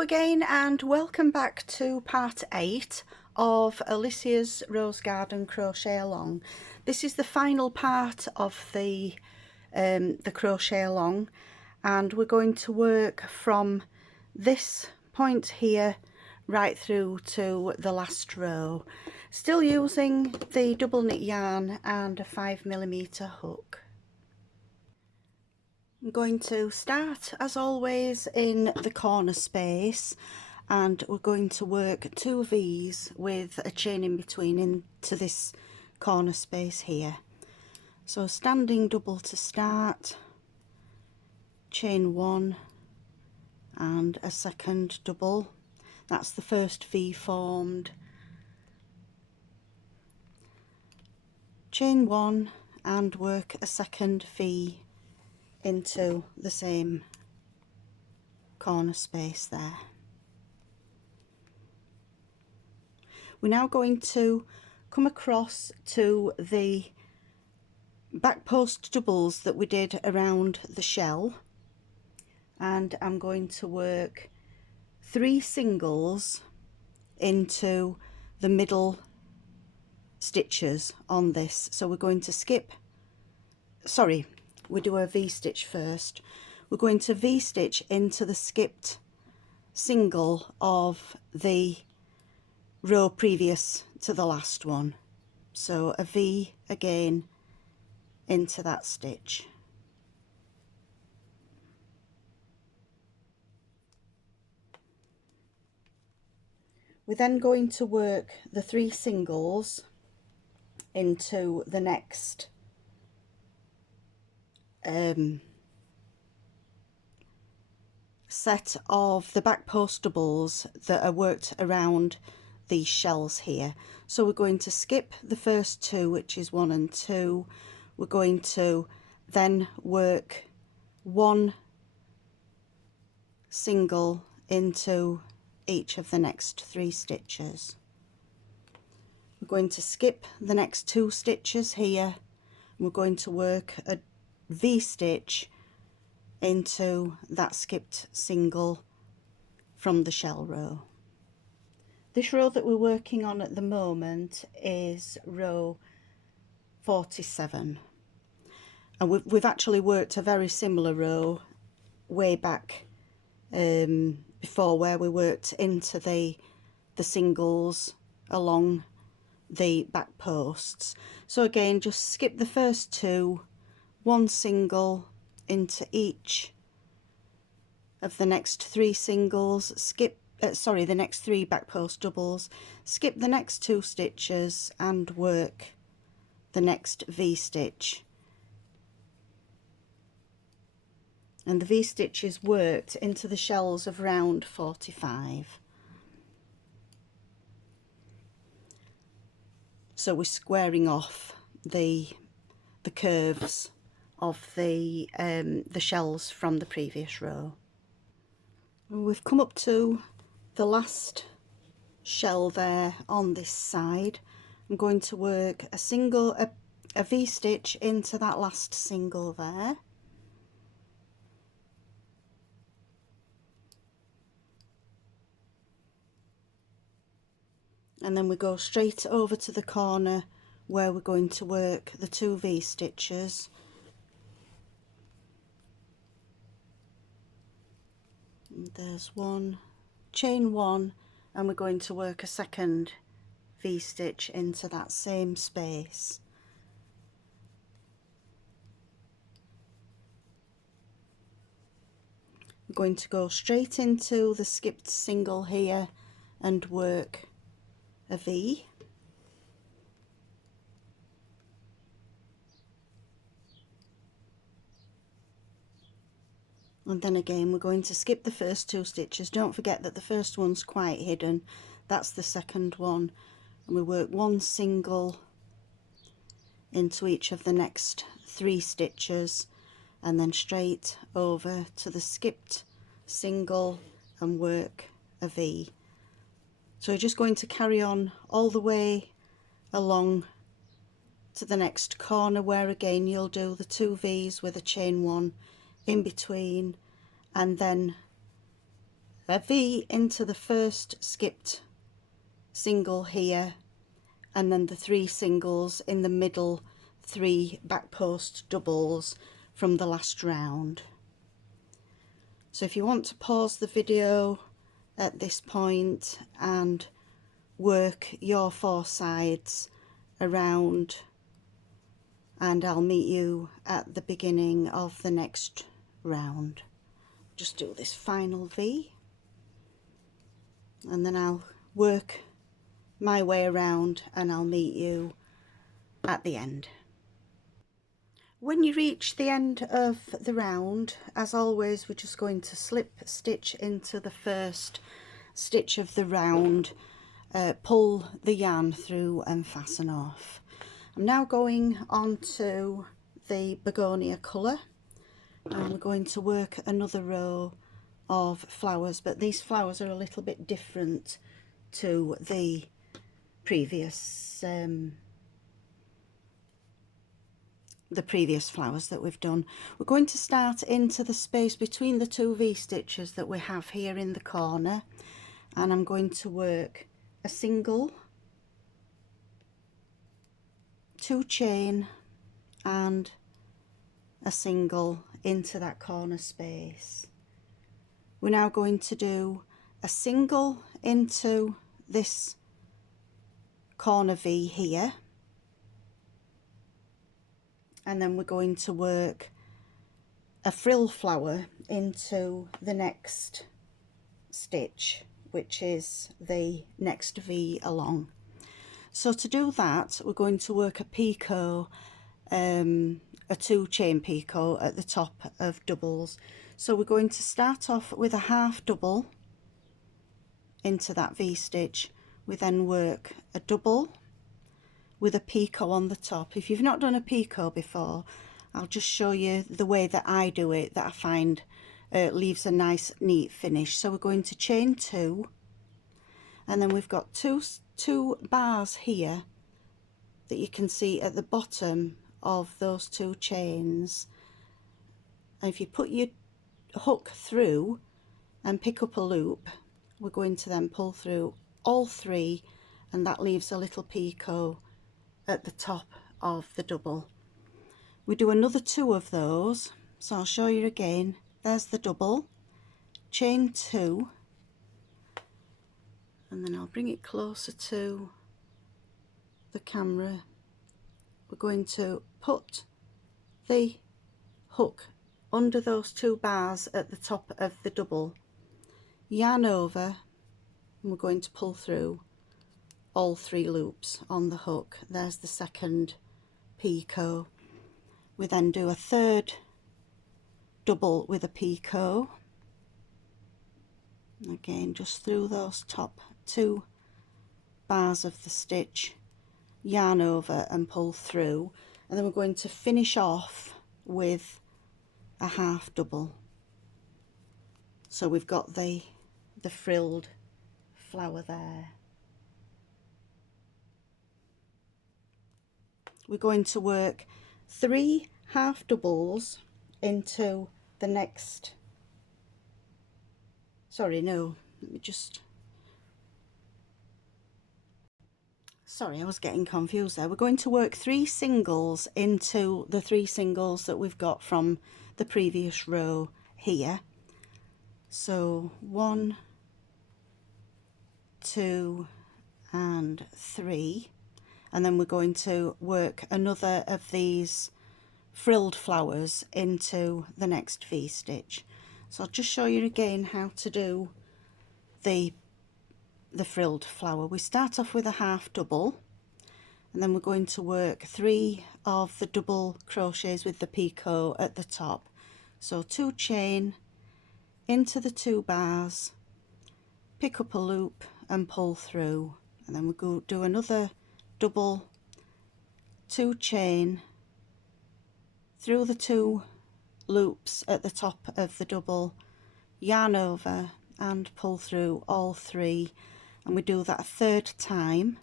Hello again and welcome back to part 8 of Alicia's Rose Garden Crochet Along. This is the final part of the crochet along, and we're going to work from this point here right through to the last row, still using the double knit yarn and a 5mm hook. I'm going to start as always in the corner space, and we're going to work 2 V's with a chain in between into this corner space here. So standing double to start, chain 1 and a second double. That's the first V formed. Chain 1 and work a second V into the same corner space there. We're now going to come across to the back post doubles that we did around the shell, and I'm going to work 3 singles into the middle stitches on this. So we're going to skip, sorry, we do a V-stitch first. We're going to V-stitch into the skipped single of the row previous to the last one. So a V again into that stitch. We're then going to work the 3 singles into the next set of the back post doubles that are worked around these shells here. So we're going to skip the first 2, which is 1 and 2. We're going to then work 1 single into each of the next 3 stitches. We're going to skip the next 2 stitches here, and we're going to work a V-stitch into that skipped single from the shell row. This row that we're working on at the moment is row 47, and we've actually worked a very similar row way back before, where we worked into the singles along the back posts. So again, just skip the first 2, 1 single into each of the next 3 singles, skip the next 3 back post doubles, skip the next 2 stitches and work the next V-stitch. And the V-stitch is worked into the shells of round 45. So we're squaring off the curves of the shells from the previous row. We've come up to the last shell there on this side. I'm going to work a V-stitch into that last single there. And then we go straight over to the corner where we're going to work the 2 V-stitches. There's 1, chain 1, and we're going to work a second V-stitch into that same space. I'm going to go straight into the skipped single here and work a V. And then again, we're going to skip the first 2 stitches. Don't forget that the first one's quite hidden. That's the second one. And we work 1 single into each of the next 3 stitches, and then straight over to the skipped single and work a V. So we're just going to carry on all the way along to the next corner, where again you'll do the 2 V's with a chain 1 in between, and then a V into the first skipped single here, and then the 3 singles in the middle, 3 back post doubles from the last round. So if you want to pause the video at this point and work your 4 sides around, and I'll meet you at the beginning of the next round. Just do this final V, and then I'll work my way around and I'll meet you at the end. When you reach the end of the round, as always, we're just going to slip stitch into the first stitch of the round, pull the yarn through and fasten off. I'm now going on to the Begonia colour, and we're going to work another row of flowers, but these flowers are a little bit different to the previous flowers that we've done. We're going to start into the space between the 2 V-stitches that we have here in the corner, and I'm going to work a single, 2 chain and a single into that corner space. We're now going to do a single into this corner V here, and then we're going to work a frill flower into the next stitch, which is the next V along. So to do that, we're going to work a picot, a 2 chain picot at the top of doubles. So we're going to start off with a half double into that V stitch. We then work a double with a picot on the top. If you've not done a picot before, I'll just show you the way that I do it, that I find leaves a nice neat finish. So we're going to chain 2, and then we've got two bars here that you can see at the bottom of those 2 chains. And if you put your hook through and pick up a loop, we're going to then pull through all 3, and that leaves a little picot at the top of the double. We do another 2 of those, so I'll show you again. There's the double, chain 2, and then I'll bring it closer to the camera. We're going to put the hook under those 2 bars at the top of the double, yarn over, and we're going to pull through all 3 loops on the hook. There's the second picot. We then do a 3rd double with a picot, again just through those top 2 bars of the stitch, yarn over and pull through, and then we're going to finish off with a half double. So we've got the frilled flower there. We're going to work 3 half doubles into the next, sorry, no, let me just, sorry, I was getting confused there. We're going to work 3 singles into the 3 singles that we've got from the previous row here. So 1, 2 and 3, and then we're going to work another of these frilled flowers into the next V stitch. So I'll just show you again how to do the frilled flower. We start off with a half double, and then we're going to work 3 of the double crochets with the picot at the top. So 2 chain into the 2 bars, pick up a loop and pull through, and then we'll go do another double, 2 chain through the 2 loops at the top of the double, yarn over and pull through all 3, and we do that a 3rd time.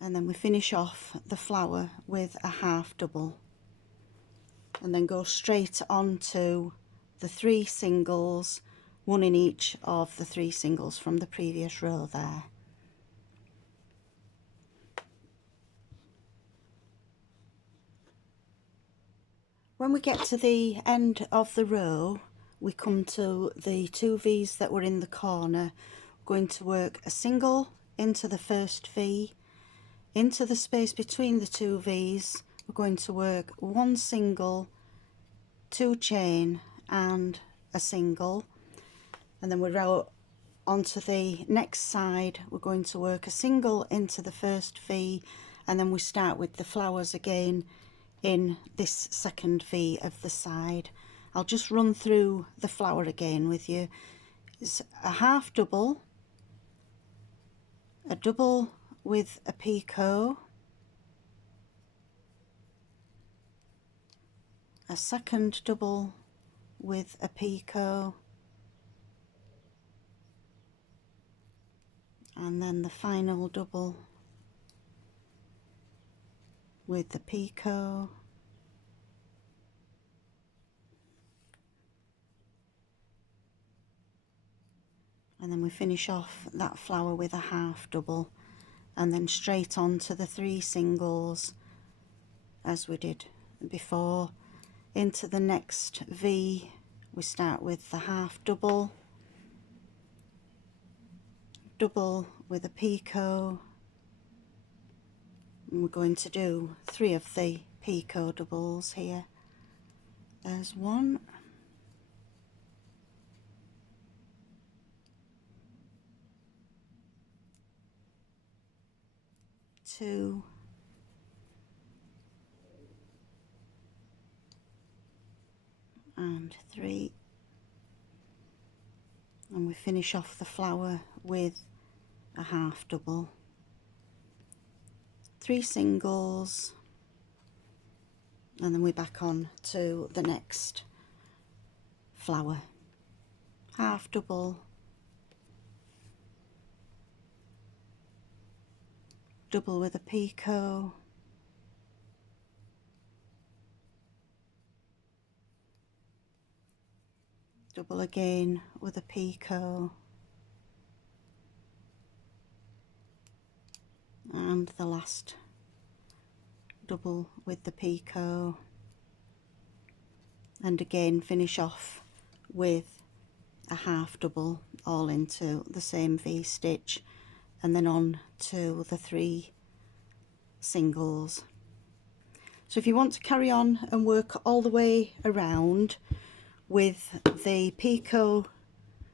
And then we finish off the flower with a half double. and then go straight onto the 3 singles, one in each of the 3 singles from the previous row there. When we get to the end of the row, we come to the 2 V's that were in the corner. We're going to work a single into the first V, into the space between the 2 V's we're going to work 1 single, 2 chain and a single, and then we row onto the next side. We're going to work a single into the first V, and then we start with the flowers again in this second V of the side. I'll just run through the flower again with you. It's a half double, a double with a picot, a second double with a picot, and then the final double with the picot, and then we finish off that flower with a half double, and then straight on to the 3 singles as we did before. Into the next V we start with the half double, double with a picot, and we're going to do 3 of the picot doubles here. There's 1, 2, and 3, and we finish off the flower with a half double, 3 singles, and then we're back on to the next flower. Half double, double with a picot, double again with a picot, and the last double with the picot, and again finish off with a half double all into the same V stitch, and then on to the 3 singles. So if you want to carry on and work all the way around with the picot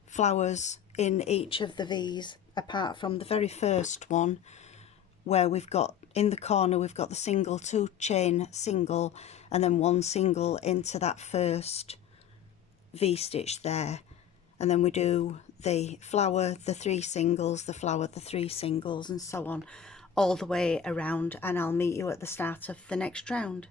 flowers in each of the V's, apart from the very first one where we've got in the corner we've got the single, 2 chain single, and then 1 single into that first V stitch there, and then we do the flower, the 3 singles, the flower, the 3 singles, and so on all the way around, and I'll meet you at the start of the next round.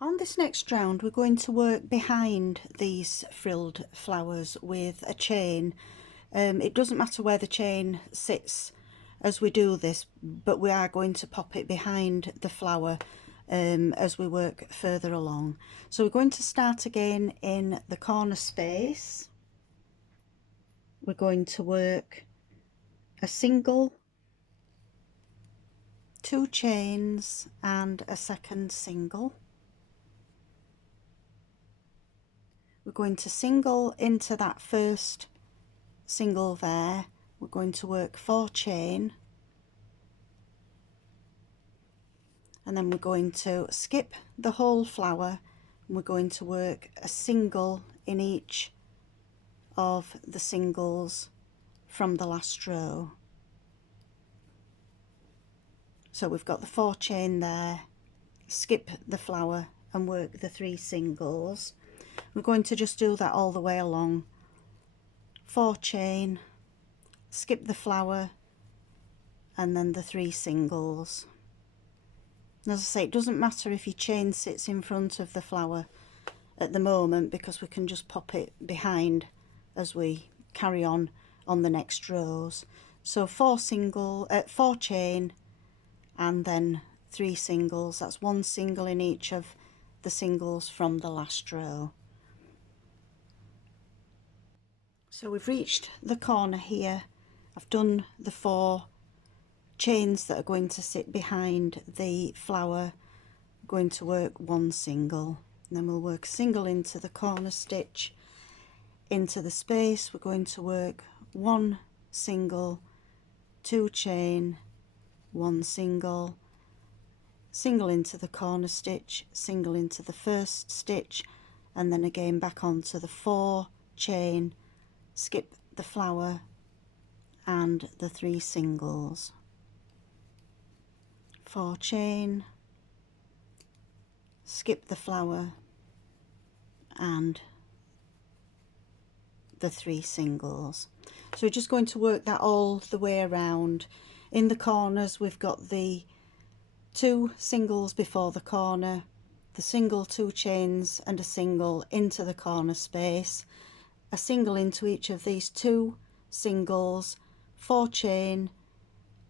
On this next round we're going to work behind these frilled flowers with a chain. It doesn't matter where the chain sits as we do this, but we are going to pop it behind the flower as we work further along. So we're going to start again in the corner space. We're going to work a single, 2 chains and a second single. We're going to single into that first single there. We're going to work 4 chain, and then we're going to skip the whole flower, and we're going to work a single in each of the singles from the last row. So we've got the 4 chain there, skip the flower and work the 3 singles. We're going to just do that all the way along. 4 chain, skip the flower, and then the 3 singles. And as I say, it doesn't matter if your chain sits in front of the flower at the moment, because we can just pop it behind as we carry on the next rows. So 4 chain and then 3 singles. That's 1 single in each of the singles from the last row. So we've reached the corner here. I've done the 4 chains that are going to sit behind the flower. I'm going to work 1 single, and then we'll work a single into the corner stitch. Into the space we're going to work 1 single, 2 chain, 1 single, single into the corner stitch, single into the first stitch, and then again back onto the 4 chain, skip the flower and the 3 singles, 4 chain, skip the flower and the 3 singles. So we're just going to work that all the way around. In the corners we've got the 2 singles before the corner, the single, 2 chains and a single into the corner space, a single into each of these 2 singles, 4 chain,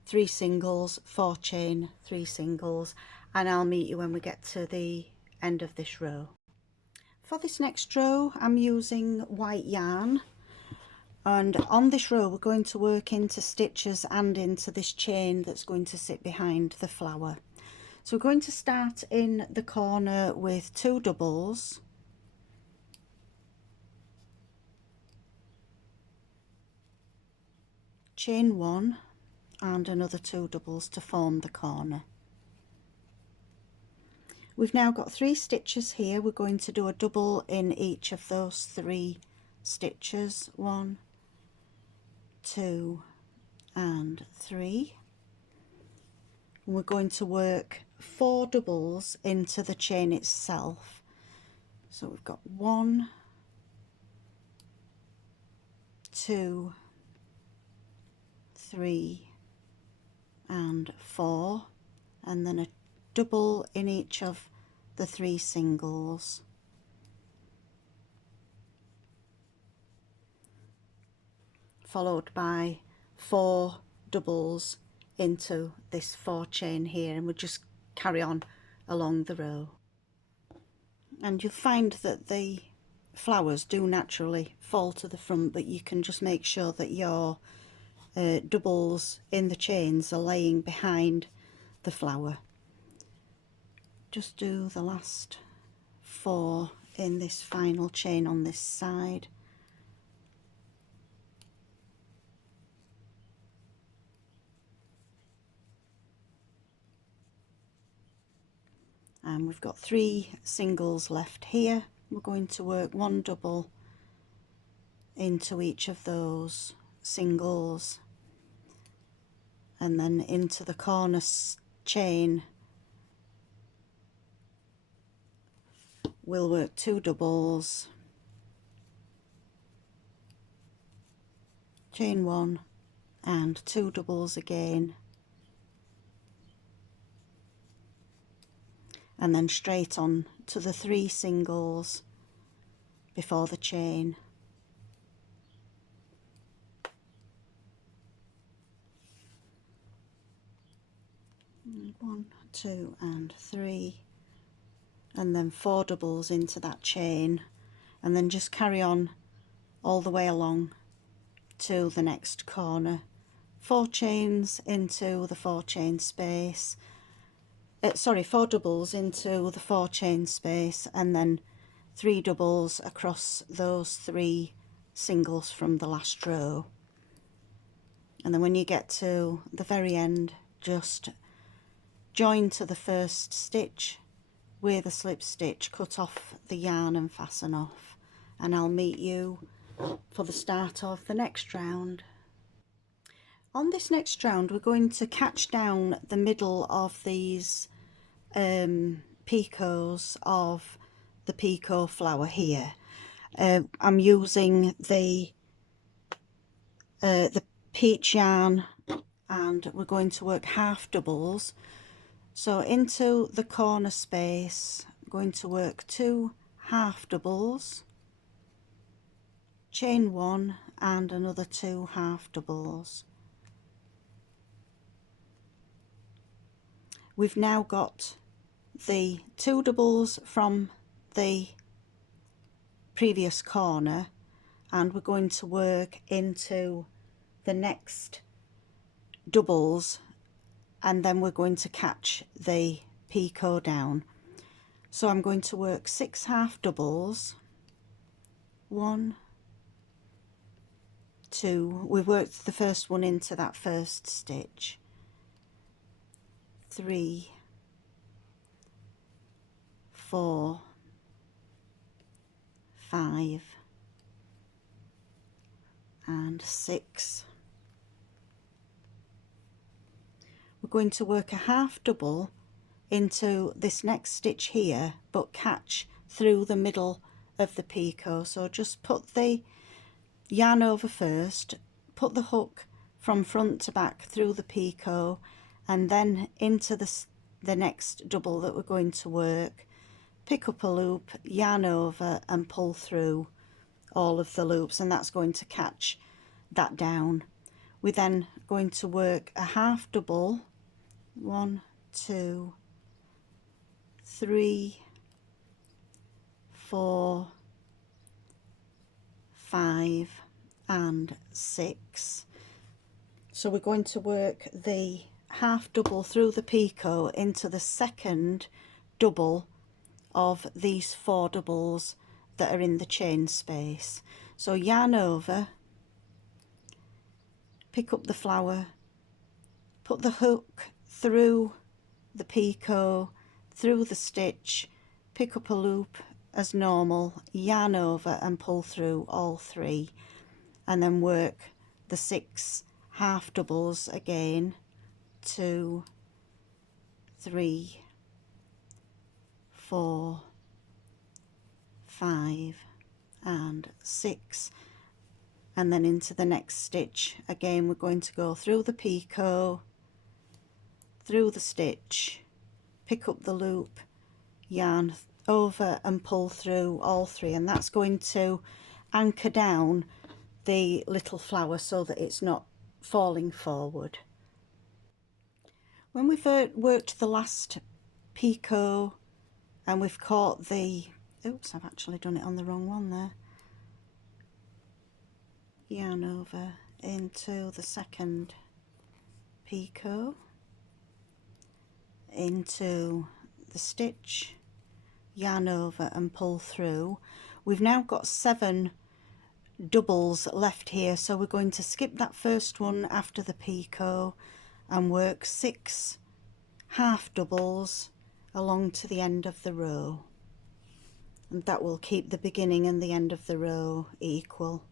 3 singles, 4 chain, 3 singles, and I'll meet you when we get to the end of this row. For this next row I'm using white yarn, and on this row we're going to work into stitches and into this chain that's going to sit behind the flower. So we're going to start in the corner with 2 doubles, chain 1 and another 2 doubles to form the corner. We've now got 3 stitches here. We're going to do a double in each of those 3 stitches, 1, 2 and 3. And we're going to work 4 doubles into the chain itself. So we've got 1, 2, 3 and 4, and then a double in each of the 3 singles, followed by 4 doubles into this 4 chain here, and we'll just carry on along the row. And you'll find that the flowers do naturally fall to the front, but you can just make sure that your doubles in the chains are laying behind the flower. Just do the last 4 in this final chain on this side. And we've got 3 singles left here. We're going to work 1 double into each of those singles, and then into the corner chain we'll work 2 doubles, chain 1 and 2 doubles again, and then straight on to the 3 singles before the chain. 1, 2 and 3, and then 4 doubles into that chain, and then just carry on all the way along to the next corner. 4 chains into the 4 chain space, 4 doubles into the 4 chain space, and then 3 doubles across those 3 singles from the last row. And then when you get to the very end, just join to the first stitch with a slip stitch, cut off the yarn and fasten off, and I'll meet you for the start of the next round. On this next round we're going to catch down the middle of these picots of the picot flower here. I'm using the peach yarn, and we're going to work half doubles. So into the corner space I'm going to work 2 half doubles, chain 1 and another 2 half doubles. We've now got the 2 doubles from the previous corner, and we're going to work into the next doubles, and then we're going to catch the picot down. So I'm going to work 6 half doubles, 1, 2, we've worked the first one into that first stitch, 3, 4, 5 and 6. We're going to work a half double into this next stitch here, but catch through the middle of the picot. So just put the yarn over first, put the hook from front to back through the picot, and then into the next double that we're going to work, pick up a loop, yarn over and pull through all of the loops, and that's going to catch that down. We're then going to work a half double, 1, 2, 3, 4, 5 and 6. So we're going to work the half double through the picot into the second double of these 4 doubles that are in the chain space. So yarn over, pick up the flower, put the hook through the picot, through the stitch, pick up a loop as normal, yarn over and pull through all 3, and then work the 6 half doubles again, 2, 3, 4, 5 and 6, and then into the next stitch again we're going to go through the picot, through the stitch, pick up the loop, yarn over and pull through all 3, and that's going to anchor down the little flower so that it's not falling forward. When we've worked the last picot and we've caught the, oops, I've actually done it on the wrong one there, yarn over into the second picot, into the stitch, yarn over and pull through. We've now got 7 doubles left here, so we're going to skip that first one after the picot and work 6 half doubles along to the end of the row, and that will keep the beginning and the end of the row equal.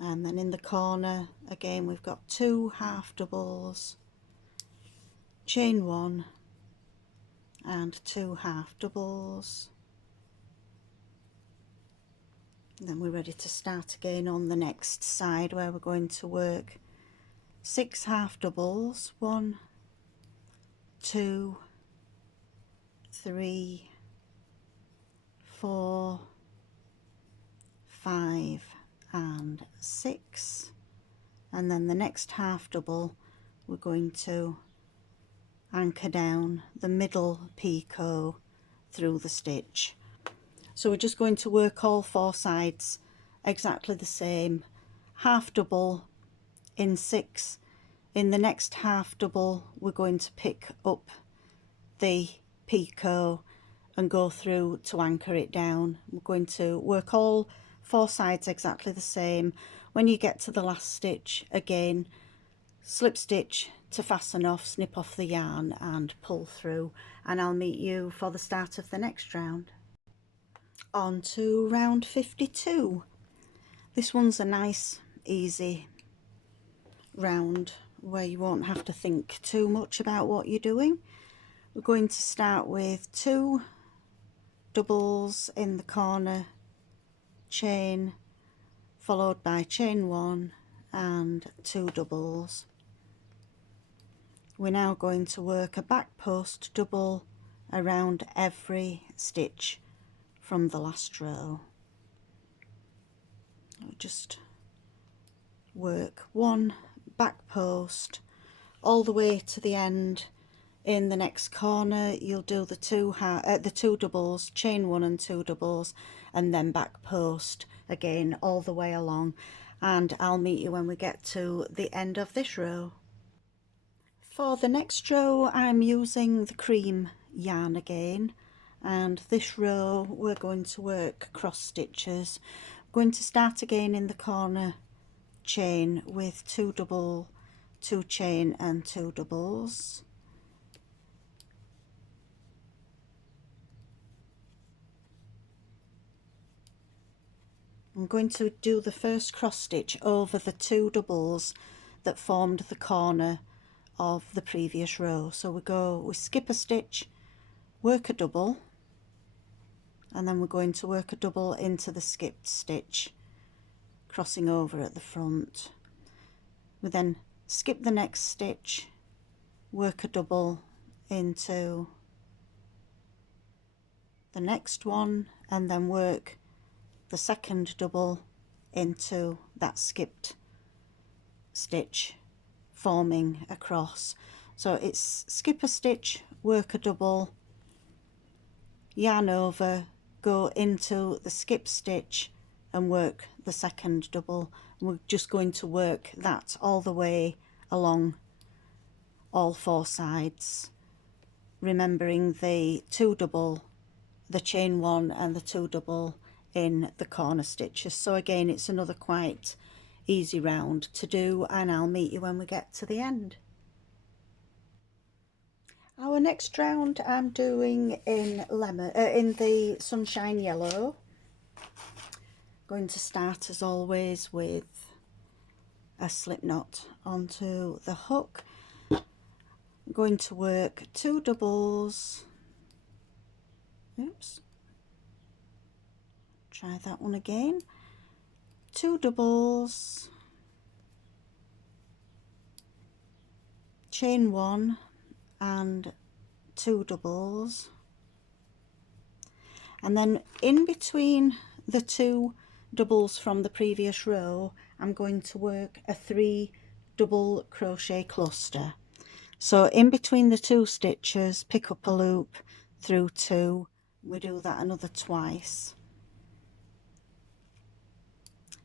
And then in the corner again we've got 2 half doubles, chain 1 and 2 half doubles, and then we're ready to start again on the next side, where we're going to work 6 half doubles, 1, 2, 3, 4, 5 and 6, and then the next half double we're going to anchor down the middle picot through the stitch. So we're just going to work all 4 sides exactly the same, half double in 6. In the next half double we're going to pick up the picot and go through to anchor it down. We're going to work all 4 sides exactly the same. When you get to the last stitch, again slip stitch to fasten off, snip off the yarn and pull through, and I'll meet you for the start of the next round. On to round 52. This one's a nice easy round where you won't have to think too much about what you're doing. We're going to start with 2 doubles in the corner, chain, followed by chain 1 and 2 doubles. We're now going to work a back post double around every stitch from the last row. I'll just work 1 back post, all the way to the end. In the next corner you'll do the two doubles, chain 1 and 2 doubles, and then back post again all the way along, and I'll meet you when we get to the end of this row. For the next row I'm using the cream yarn again, and this row we're going to work cross stitches. I'm going to start again in the corner chain with 2 double, 2 chain and 2 doubles. I'm going to do the first cross stitch over the 2 doubles that formed the corner of the previous row. So we skip a stitch, work a double, and then we're going to work a double into the skipped stitch, crossing over at the front. We then skip the next stitch, work a double into the next one, and then work the second double into that skipped stitch, forming a cross. So it's skip a stitch, work a double, yarn over, go into the skip stitch and work the second double. We're just going to work that all the way along all 4 sides, remembering the 2 double, the chain 1 and the 2 double in the corner stitches. So again, it's another quite easy round to do, and I'll meet you when we get to the end. Our next round I'm doing in the sunshine yellow. Going to start as always with a slip knot onto the hook. I'm going to work 2 doubles. Oops. Try that one again. 2 doubles, chain 1 and 2 doubles, and then in between the 2 doubles from the previous row I'm going to work a 3 double crochet cluster. So in between the 2 stitches, pick up a loop through 2, we do that another twice,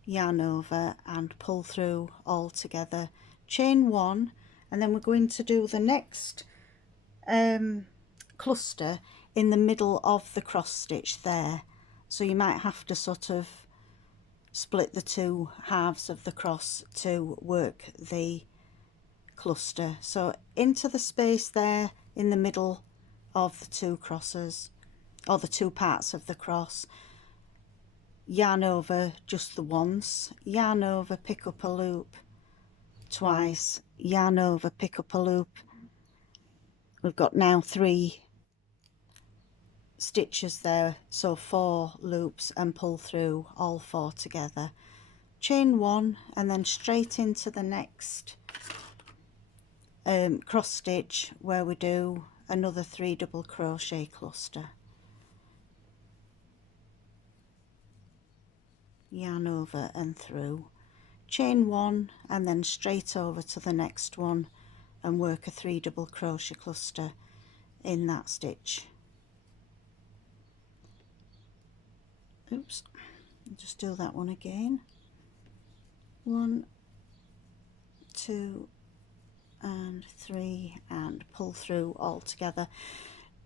yarn over and pull through all together, chain 1, and then we're going to do the next cluster in the middle of the cross stitch there. So you might have to sort of split the 2 halves of the cross to work the cluster. So into the space there in the middle of the 2 crosses, or the 2 parts of the cross, yarn over just the once, yarn over, pick up a loop twice, yarn over, pick up a loop. We've got now 3 stitches there, so 4 loops, and pull through all 4 together, chain 1, and then straight into the next cross stitch where we do another 3 double crochet cluster, yarn over and through, chain 1, and then straight over to the next one and work a 3 double crochet cluster in that stitch. Oops, I'll just do that one again. 1, 2 and 3, and pull through all together,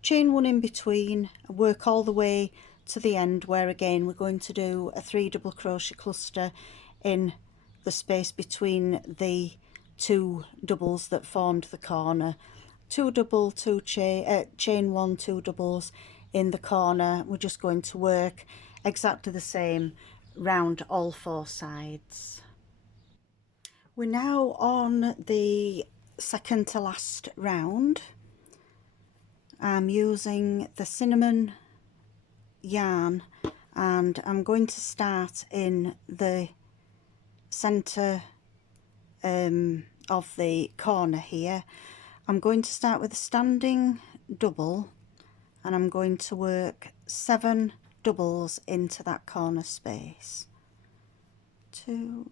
chain 1 in between, work all the way to the end where again we're going to do a 3 double crochet cluster in the space between the 2 doubles that formed the corner, 2 double, 2 chain 1, 2 doubles in the corner. We're just going to work exactly the same round all 4 sides. We're now on the second to last round. I'm using the cinnamon yarn, and I'm going to start in the center of the corner here. I'm going to start with a standing double, and I'm going to work 7 doubles into that corner space. 2,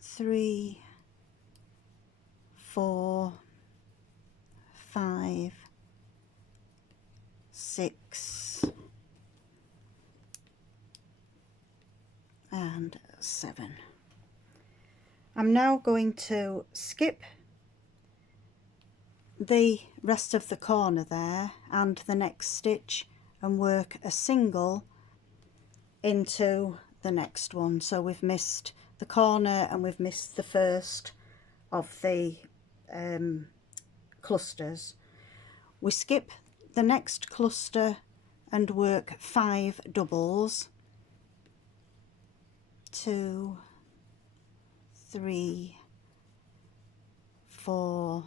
3, 4, 5, 6 and 7. I'm now going to skip the rest of the corner there and the next stitch and work a single into the next one. So we've missed the corner and we've missed the first of the clusters. We skip the next cluster and work 5 doubles, 2, 3, 4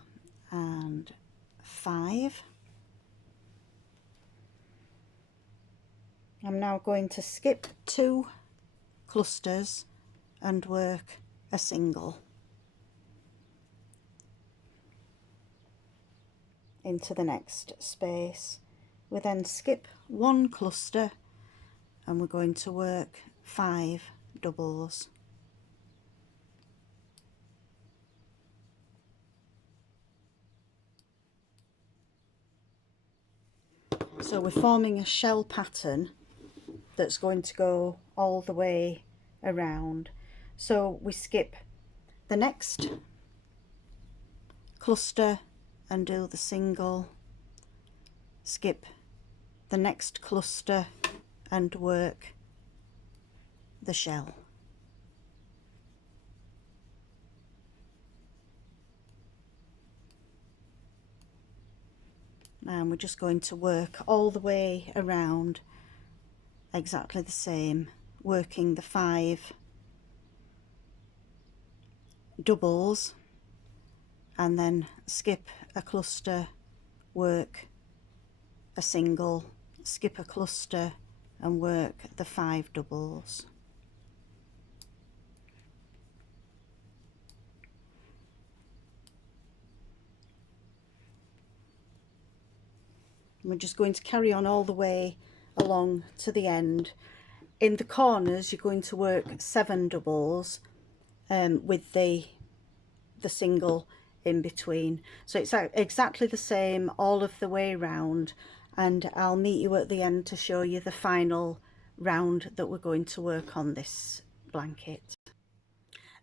and 5. I'm now going to skip 2 clusters and work a single into the next space. We then skip 1 cluster and we're going to work 5 doubles. So we're forming a shell pattern that's going to go all the way around. So we skip the next cluster and do the single, skip the next cluster and work the shell. And we're just going to work all the way around exactly the same, working the 5 doubles and then skip a cluster, work a single, skip a cluster and work the 5 doubles. We're just going to carry on all the way along to the end. In the corners you're going to work 7 doubles with the single in between. So it's exactly the same all of the way round, and I'll meet you at the end to show you the final round that we're going to work on this blanket.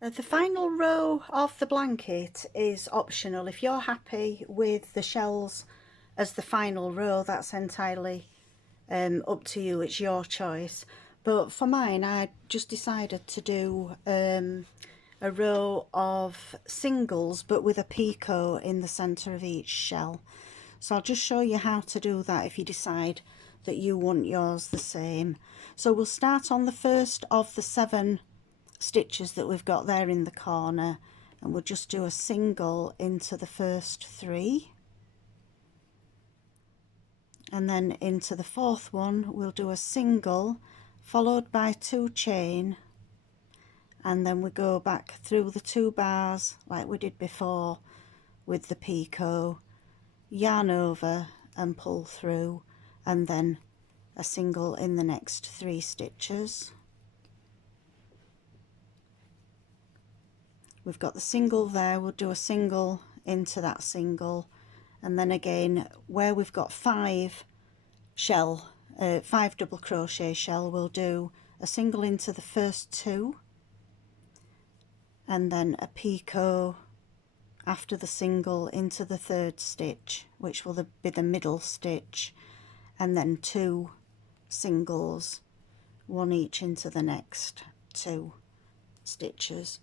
The final row of the blanket is optional. If you're happy with the shells as the final row, that's entirely up to you, it's your choice. But for mine, I just decided to do a row of singles but with a picot in the center of each shell. So I'll just show you how to do that if you decide that you want yours the same. So we'll start on the first of the 7 stitches that we've got there in the corner, and we'll just do a single into the first 3, and then into the 4th one we'll do a single followed by 2 chain, and then we go back through the 2 bars like we did before with the picot, yarn over and pull through, and then a single in the next 3 stitches. We've got the single there, we'll do a single into that single, and then again where we've got 5 double crochet shell, we'll do a single into the first 2 and then a picot after the single into the 3rd stitch, which will be the middle stitch, and then 2 singles, 1 each into the next 2 stitches.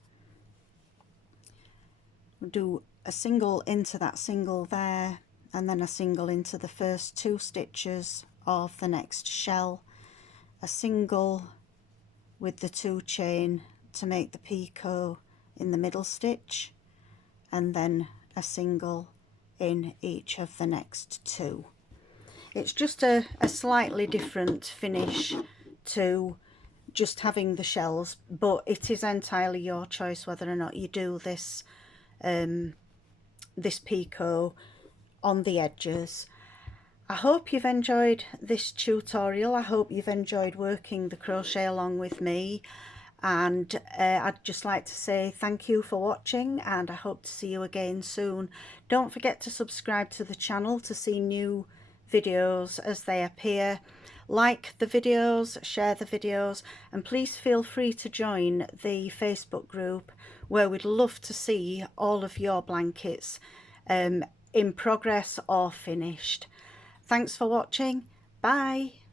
We'll do a single into that single there, and then a single into the first 2 stitches of the next shell, a single with the 2 chain to make the picot in the middle stitch, and then a single in each of the next 2. It's just a slightly different finish to just having the shells, but it is entirely your choice whether or not you do this this picot on the edges. I hope you've enjoyed this tutorial. I hope you've enjoyed working the crochet along with me. and I'd just like to say thank you for watching, and I hope to see you again soon. Don't forget to subscribe to the channel to see new videos as they appear. Like the videos, share the videos, and please feel free to join the Facebook group, where we'd love to see all of your blankets in progress or finished. Thanks for watching. Bye.